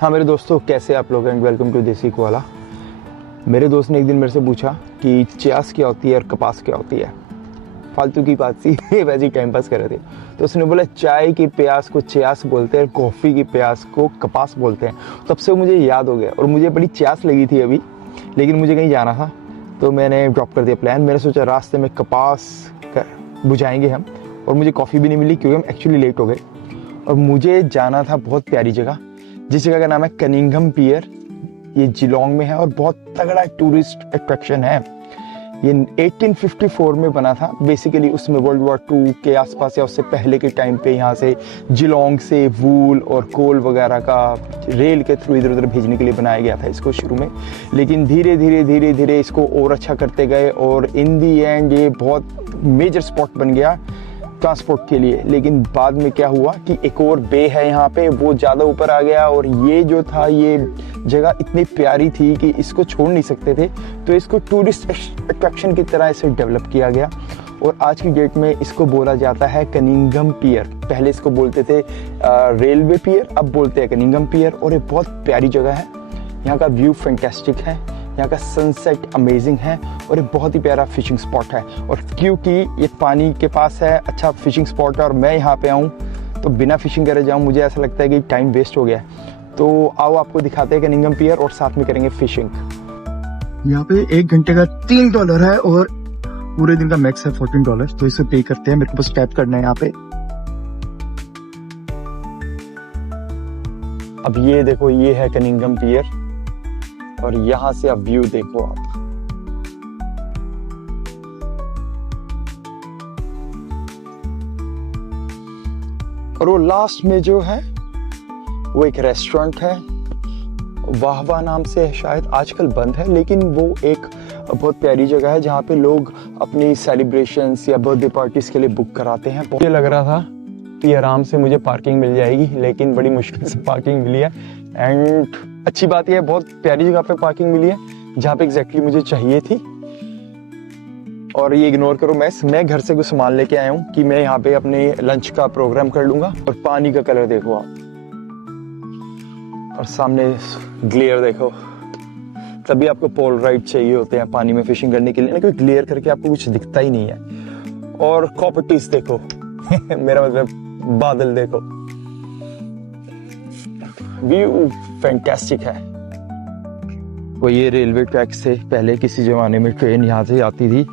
हाँ मेरे दोस्तों, कैसे आप लोग एंड वेलकम टू देसी कोला। मेरे दोस्त ने एक दिन मेरे से पूछा कि च्यास क्या होती है और कपास क्या होती है। फालतू की बात सी वैसे ही टाइम पास कर रहे थे। तो उसने बोला चाय की प्यास को च्यास बोलते हैं, कॉफ़ी की प्यास को कपास बोलते हैं। तब से मुझे याद हो गया और मुझे बड़ी च्यास लगी थी अभी, लेकिन मुझे कहीं जाना था तो मैंने ड्रॉप कर दिया प्लान। मैंने सोचा रास्ते में कपास बुझाएंगे हम, और मुझे कॉफ़ी भी नहीं मिली क्योंकि हम एक्चुअली लेट हो गए। और मुझे जाना था बहुत प्यारी जगह, जिस जगह का नाम है कनिंघम पियर। ये जिलोंग में है और बहुत तगड़ा टूरिस्ट अट्रैक्शन है। ये 1854 में बना था बेसिकली। उसमें वर्ल्ड वॉर 2 के आसपास या उससे पहले के टाइम पे यहाँ से जिलोंग से वूल और कोल वगैरह का रेल के थ्रू इधर उधर भेजने के लिए बनाया गया था इसको शुरू में। लेकिन धीरे धीरे इसको और अच्छा करते गए और इन दी एंड ये बहुत मेजर स्पॉट बन गया ट्रांसपोर्ट के लिए। लेकिन बाद में क्या हुआ कि एक और बे है यहाँ पे, वो ज़्यादा ऊपर आ गया और ये जो था, ये जगह इतनी प्यारी थी कि इसको छोड़ नहीं सकते थे। तो इसको टूरिस्ट अट्रैक्शन की तरह इसे डेवलप किया गया और आज की डेट में इसको बोला जाता है कनिंघम पियर। पहले इसको बोलते थे रेलवे पियर, अब बोलते हैं कनिंघम पियर। और ये बहुत प्यारी जगह है, यहाँ का व्यू फैंटास्टिक है, यहाँ का सनसेट अमेजिंग है और एक बहुत ही प्यारा फिशिंग स्पॉट है। और क्योंकि ये पानी के पास है, अच्छा फिशिंग स्पॉट है, और मैं यहाँ पे आऊँ तो बिना फिशिंग करे जाऊँ, मुझे ऐसा लगता है कि टाइम वेस्ट हो गया। तो आओ आपको दिखाते हैं कनिंघम पियर और साथ में करेंगे फिशिंग। यहाँ पे 1 घंटे का $3 है और पूरे दिन का मैक्स है $14। तो इसे पे करते हैं, मेरे को बस टैप करना है यहाँ पे। अब ये देखो, ये है कनिंघम पियर और यहां से आप व्यू देखो आप। और वो लास्ट में जो है वो एक रेस्टोरेंट है, वाह वाह नाम से है, शायद आजकल बंद है, लेकिन वो एक बहुत प्यारी जगह है जहाँ पे लोग अपनी सेलिब्रेशंस या बर्थडे पार्टीज के लिए बुक कराते हैं। ये लग रहा था कि आराम से मुझे पार्किंग मिल जाएगी, लेकिन बड़ी मुश्किल से पार्किंग मिली है। एंड अच्छी बात यह है, बहुत प्यारी जगह पे पार्किंग मिली है जहाँ पे एग्जैक्टली मुझे चाहिए थी। और ये इग्नोर करो, मैं घर से कुछ सामान लेके आया हूँ कि मैं यहाँ पे अपने लंच का प्रोग्राम कर लूंगा। और पानी का कलर देखो आप, और सामने ग्लेयर देखो। तभी आपको पोलराइट चाहिए होते हैं पानी में फिशिंग करने के लिए, लेकिन ग्लेयर करके आपको कुछ दिखता ही नहीं है। और कॉपर्टीज देखो मेरा मतलब बादल देखो, व्यू फैंटास्टिक है। वो ये रेलवे ट्रैक से पहले किसी जमाने में ट्रेन यहाँ से आती थी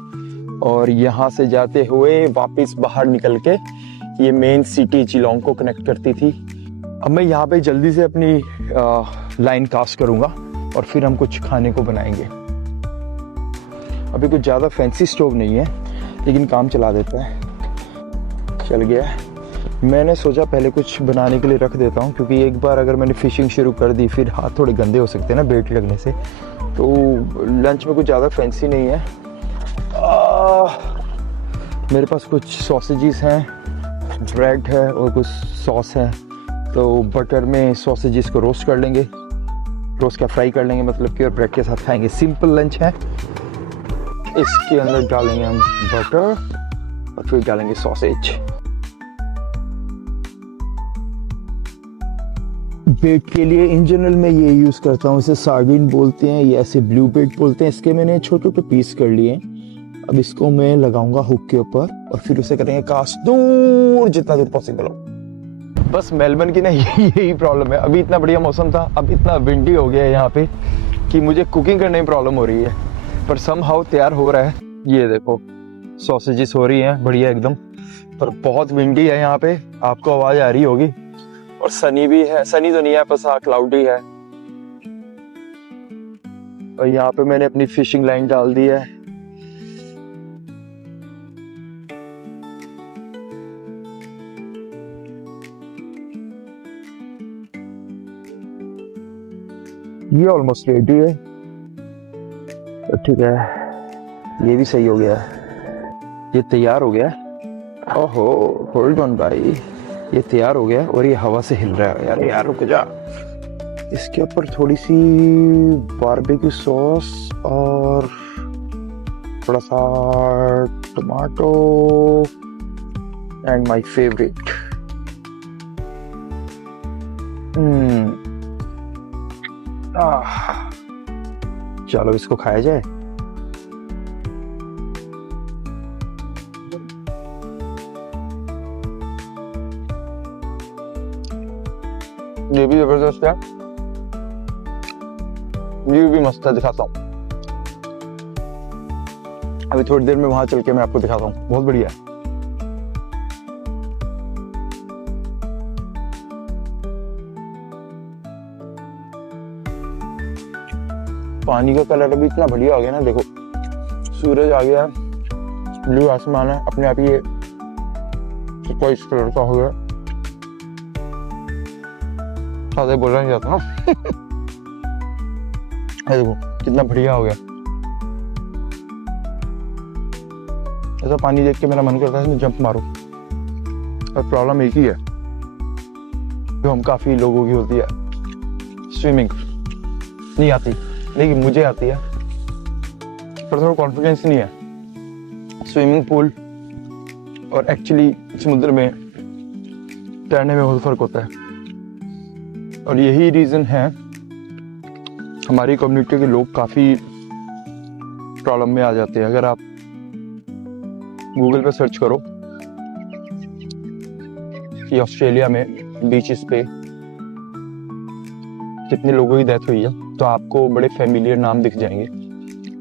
और यहाँ से जाते हुए वापस बाहर निकल के ये मेन सिटी जिलोंग को कनेक्ट करती थी। अब मैं यहाँ पे जल्दी से अपनी लाइन कास्ट करूँगा और फिर हम कुछ खाने को बनाएंगे। अभी कुछ ज़्यादा फैंसी स्टोव नहीं है, लेकिन काम चला देता है। चल गया। मैंने सोचा पहले कुछ बनाने के लिए रख देता हूँ, क्योंकि एक बार अगर मैंने फिशिंग शुरू कर दी फिर हाथ थोड़े गंदे हो सकते हैं ना बेट लगने से। तो लंच में कुछ ज़्यादा फैंसी नहीं है। मेरे पास कुछ सॉसेजेस हैं, ब्रेड है और कुछ सॉस है। तो बटर में सॉसेजेस को रोस्ट कर लेंगे, रोस्ट क्या फ्राई कर लेंगे मतलब कि, और ब्रेड के साथ खाएंगे। सिंपल लंच है। इसके अंदर डालेंगे हम बटर और फिर डालेंगे सॉसेज। बेट के लिए इन जनरल मैं ये यूज़ करता हूँ, इसे सार्डिन बोलते हैं या ऐसे ब्लू बेट बोलते हैं। इसके मैंने छोटे छोटे पीस कर लिए। अब इसको मैं लगाऊंगा हुक के ऊपर और फिर उसे करेंगे कास्ट दूर, जितना दूर पॉसिबल हो। बस मेलबर्न की ना यही प्रॉब्लम है। अभी इतना बढ़िया मौसम था, अब इतना विंडी हो गया है यहाँ पे कि मुझे कुकिंग करने में प्रॉब्लम हो रही है। पर समहाउ तैयार हो रहा है। ये देखो सॉसेजेस हो रही हैं बढ़िया एकदम, पर बहुत विंडी है यहाँ पे, आपको आवाज़ आ रही होगी। और सनी भी है, सनी तो नहीं है बस क्लाउडी है। और यहाँ पे मैंने अपनी फिशिंग लाइन डाल दी है। ये ऑलमोस्ट रेडी है, तो ठीक है, ये भी सही हो गया, ये तैयार हो गया। ओहो होल्ड ऑन भाई, ये तैयार हो गया और ये हवा से हिल रहा है। यार रुक जा। इसके ऊपर थोड़ी सी बारबेक्यू सॉस और थोड़ा सा टमाटो एंड माय फेवरेट चलो इसको खाया जाए। ये भी जबरदस्त है, ये भी मस्त है, दिखाता हूँ अभी थोड़ी देर में, वहां चल के मैं आपको दिखाता हूँ, बहुत बढ़िया है। पानी का कलर अभी इतना बढ़िया हो गया ना, देखो सूरज आ गया, ब्लू आसमान है, अपने आप ये कोई इस कलर का हो गया, सादे बोलना नहीं चाहता ना। देखो कितना बढ़िया हो गया, ऐसा पानी देख के मेरा मन करता है इसमें जंप मारो। और प्रॉब्लम एक ही है जो हम काफी लोगों की होती है, स्विमिंग नहीं आती, लेकिन मुझे आती है पर थोड़ा कॉन्फिडेंस नहीं है। स्विमिंग पूल और एक्चुअली समुद्र में तैरने में बहुत फर्क होता है, और यही रीजन है हमारी कम्युनिटी के लोग काफी प्रॉब्लम में आ जाते हैं। अगर आप गूगल पे सर्च करो कि ऑस्ट्रेलिया में बीचेस पे कितने लोगों की डेथ हुई है, तो आपको बड़े फैमिलियर नाम दिख जाएंगे।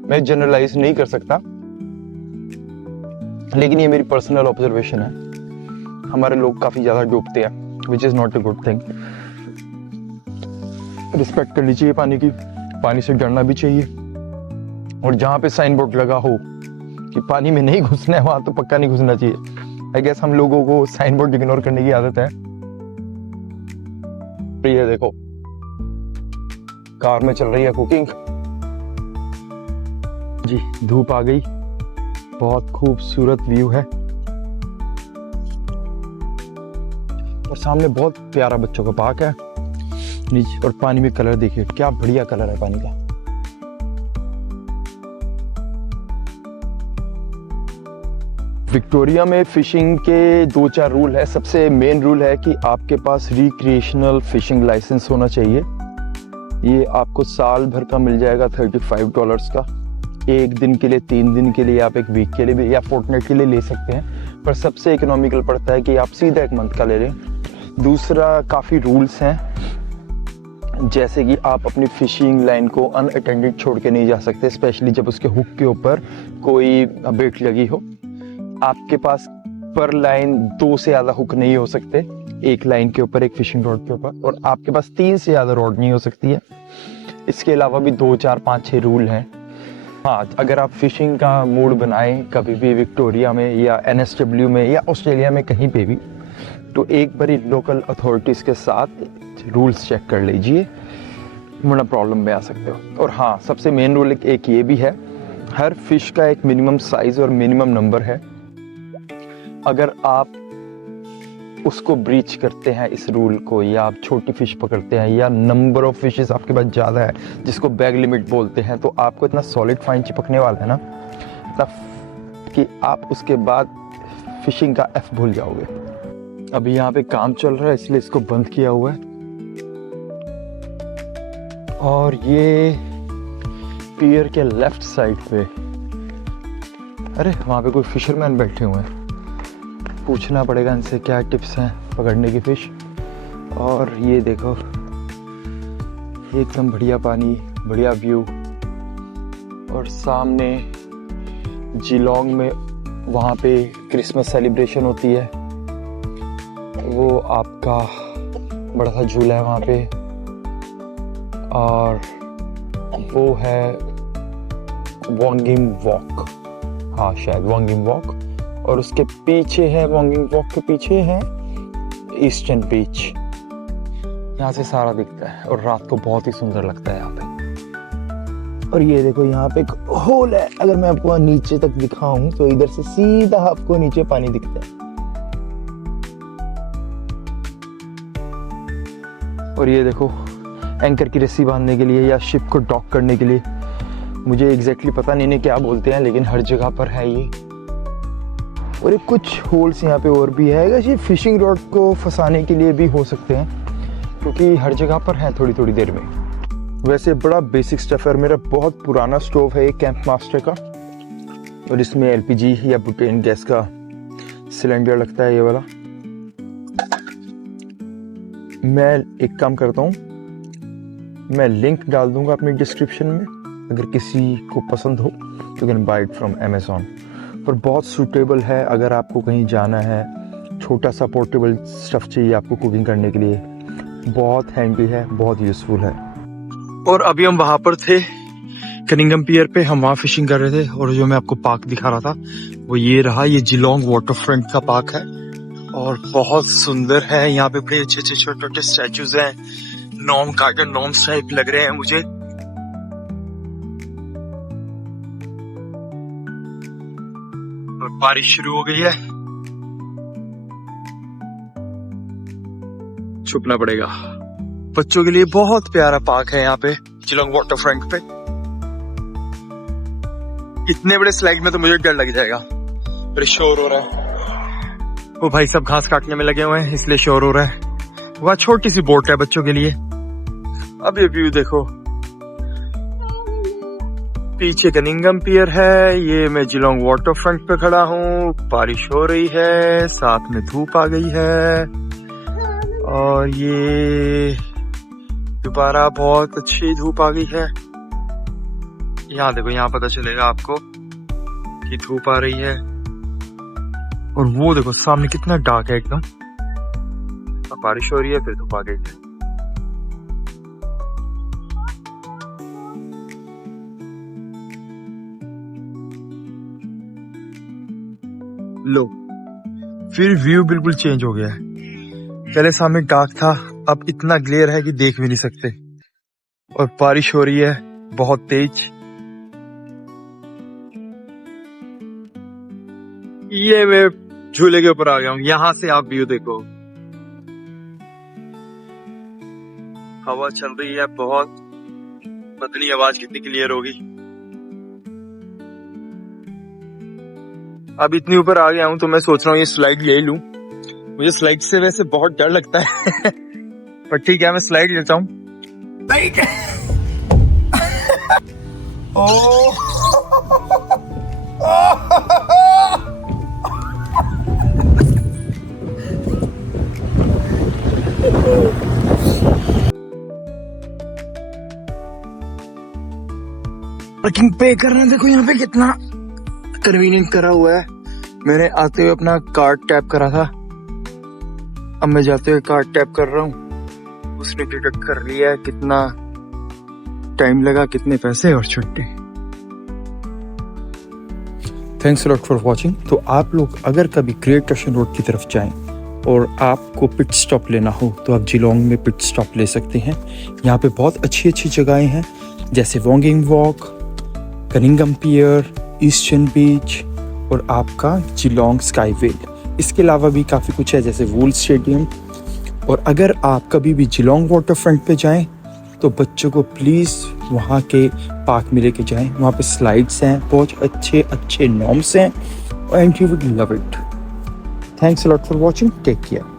मैं जनरलाइज नहीं कर सकता, लेकिन ये मेरी पर्सनल ऑब्जर्वेशन है। हमारे लोग काफी ज्यादा डूबते हैं, which is not a good thing. Respect करनी चाहिए पानी की, पानी से डरना भी चाहिए, और जहां पे साइन बोर्ड लगा हो कि पानी में नहीं घुसना है, वहां तो पक्का नहीं घुसना चाहिए। आई गेस हम लोगों को साइन बोर्ड इग्नोर करने की आदत है। ये देखो कार में चल रही है कुकिंग जी, धूप आ गई, बहुत खूबसूरत व्यू है, और सामने बहुत प्यारा बच्चों का पार्क है नीचे, और पानी में कलर देखिए क्या बढ़िया कलर है पानी का। विक्टोरिया में फिशिंग के 2-4 रूल है। सबसे मेन रूल है कि आपके पास रिक्रिएशनल फिशिंग लाइसेंस होना चाहिए। ये आपको साल भर का मिल जाएगा $35 का, एक दिन के लिए, 3 दिन के लिए, आप एक वीक के लिए भी या फोर्टनाइट के लिए ले सकते हैं, पर सबसे इकोनॉमिकल पड़ता है कि आप सीधा 1 मंथ का ले लें। दूसरा, काफ़ी रूल्स हैं, जैसे कि आप अपनी फिशिंग लाइन को अनअटेंडेड छोड़ के नहीं जा सकते, स्पेशली जब उसके हुक के ऊपर कोई बेट लगी हो। आपके पास पर लाइन 2 से ज़्यादा हुक नहीं हो सकते, एक लाइन के ऊपर, एक फिशिंग रॉड के ऊपर, और आपके पास 3 से ज़्यादा रॉड नहीं हो सकती है। इसके अलावा भी 2, 4, 5, 6 रूल हैं। हाँ, अगर आप फिशिंग का मूड बनाएं कभी भी विक्टोरिया में या NSW में या ऑस्ट्रेलिया में कहीं पे भी, तो एक बारी लोकल अथॉरिटीज़ के साथ रूल्स चेक कर लीजिए, वरना प्रॉब्लम में आ सकते हो। और हाँ, सबसे मेन रूल एक ये भी है, हर फिश का एक मिनिमम साइज़ और मिनिमम नंबर है। अगर आप उसको ब्रीच करते हैं इस रूल को, या आप छोटी फिश पकड़ते हैं, या नंबर ऑफ फिशेस आपके पास ज़्यादा है जिसको बैग लिमिट बोलते हैं, तो आपको इतना सॉलिड फाइन चिपकने वाला है ना तब कि आप उसके बाद फिशिंग का F भूल जाओगे। अभी यहाँ पे काम चल रहा है इसलिए इसको बंद किया हुआ है, और ये पियर के लेफ्ट साइड पे, अरे वहाँ पे कोई फिशरमैन बैठे हुए हैं, पूछना पड़ेगा इनसे क्या टिप्स हैं पकड़ने की फ़िश। और ये देखो एकदम बढ़िया पानी, बढ़िया व्यू, और सामने जिलोंग में वहाँ पे क्रिसमस सेलिब्रेशन होती है, वो आपका बड़ा सा झूला है वहाँ पे, और वो है वॉन्गिंग वॉक, हाँ शायद वॉन्गिंग वॉक, और उसके पीछे है, वॉन्गिंग वॉक के पीछे है ईस्टर्न बीच। यहाँ से सारा दिखता है और रात को बहुत ही सुंदर लगता है यहाँ पे। और ये देखो यहाँ पे एक होल है, अगर मैं आपको नीचे तक दिखाऊं तो इधर से सीधा आपको नीचे पानी दिखता है। और ये देखो एंकर की रस्सी बांधने के लिए या शिप को डॉक करने के लिए, मुझे एग्जैक्टली पता नहीं क्या बोलते हैं, लेकिन हर जगह पर है ये। और कुछ होल्स यहाँ पे और भी है, ये फिशिंग रॉड को फंसाने के लिए भी हो सकते हैं, क्योंकि हर जगह पर है थोड़ी थोड़ी देर में। वैसे बड़ा बेसिक स्टफ है और मेरा बहुत पुराना स्टोव है ये कैंप मास्टर का, और इसमें एलपीजी या बुटेन गैस का सिलेंडर लगता है ये वाला। मैं एक काम करता हूँ, मैं लिंक डाल दूंगा अपनी डिस्क्रिप्शन में, अगर किसी को पसंद हो तो can buy it from Amazon. पर बहुत सूटेबल है अगर आपको कहीं जाना है, छोटा सा पोर्टेबल स्टफ चाहिए आपको कुकिंग करने के लिए, बहुत हैंडी है, बहुत यूज़फुल है। और अभी हम वहाँ पर थे कनिंगम पियर पे, हम वहाँ फिशिंग कर रहे थे, और जो मैं आपको पार्क दिखा रहा था वो ये रहा, ये जिलोंग वाटर फ्रंट का पार्क है और बहुत सुंदर है। यहाँ पे बड़े अच्छे अच्छे छोटे छोटे स्टैचूज हैं, नॉम गार्डन नॉम्स टाइप लग रहे हैं मुझे। और बारिश शुरू हो गई है, छुपना पड़ेगा। बच्चों के लिए बहुत प्यारा पार्क है यहाँ पे जिलोंग वाटर फ्रंट पे। इतने बड़े स्लाइड में तो मुझे डर लग जाएगा, फिर शोर हो रहा है। वो भाई सब घास काटने में लगे हुए हैं इसलिए शोर हो रहा है। वहाँ छोटी सी बोट है बच्चों के लिए। अब ये व्यू देखो, पीछे कनिंगम पियर है, ये मैं जिलोंग वाटर फ्रंट पे खड़ा हूँ। बारिश हो रही है, साथ में धूप आ गई है, और ये दोबारा बहुत अच्छी धूप आ गई है। यहाँ देखो, यहाँ पता चलेगा आपको कि धूप आ रही है। और वो देखो सामने कितना डार्क है एकदम। अब बारिश हो रही है, फिर धूप आ गई है। लो, फिर व्यू बिल्कुल चेंज हो गया है। पहले सामने डार्क था, अब इतना ग्लेयर है कि देख भी नहीं सकते, और बारिश हो रही है बहुत तेज। ये मैं झूले के ऊपर आ गया हूँ, यहां से आप व्यू देखो। हवा चल रही है बहुत, पता नहीं आवाज कितनी क्लियर होगी। अब इतनी ऊपर आ गया हूं तो मैं सोच रहा हूँ ये स्लाइड ले लूं। मुझे स्लाइड से वैसे बहुत डर लगता है पर ठीक है, मैं स्लाइड लेता हूँ। पार्किंग पे करना देखो यहाँ पे कितना कन्वीनियंट करा हुआ है। मैंने आते हुए अपना कार्ड टैप करा था, अब मैं जाते हुए कार्ड टैप कर रहा हूँ। उसने टिकट कर लिया है, कितना टाइम लगा, कितने पैसे और छुट्टी। Thanks a lot for watching. तो आप लोग अगर कभी ग्रेट ओशन रोड की तरफ जाएं और आपको पिट स्टॉप लेना हो तो आप जिलोंग में पिट स्टॉप ले सकते हैं। यहाँ पे बहुत अच्छी अच्छी जगहें हैं, जैसे वोंगिंग वॉक, कनिंगम पियर, ईस्टर्न बीच और आपका जिलोंग स्काईवेल। इसके अलावा भी काफ़ी कुछ है, जैसे वूल स्टेडियम। और अगर आप कभी भी जिलोंग वाटर फ्रंट पे जाएं तो बच्चों को प्लीज़ वहाँ के पार्क में लेके जाएं। वहाँ पे स्लाइड्स हैं, बहुत अच्छे अच्छे नॉर्म्स हैं, and you would love it. Thanks a lot for watching, take care.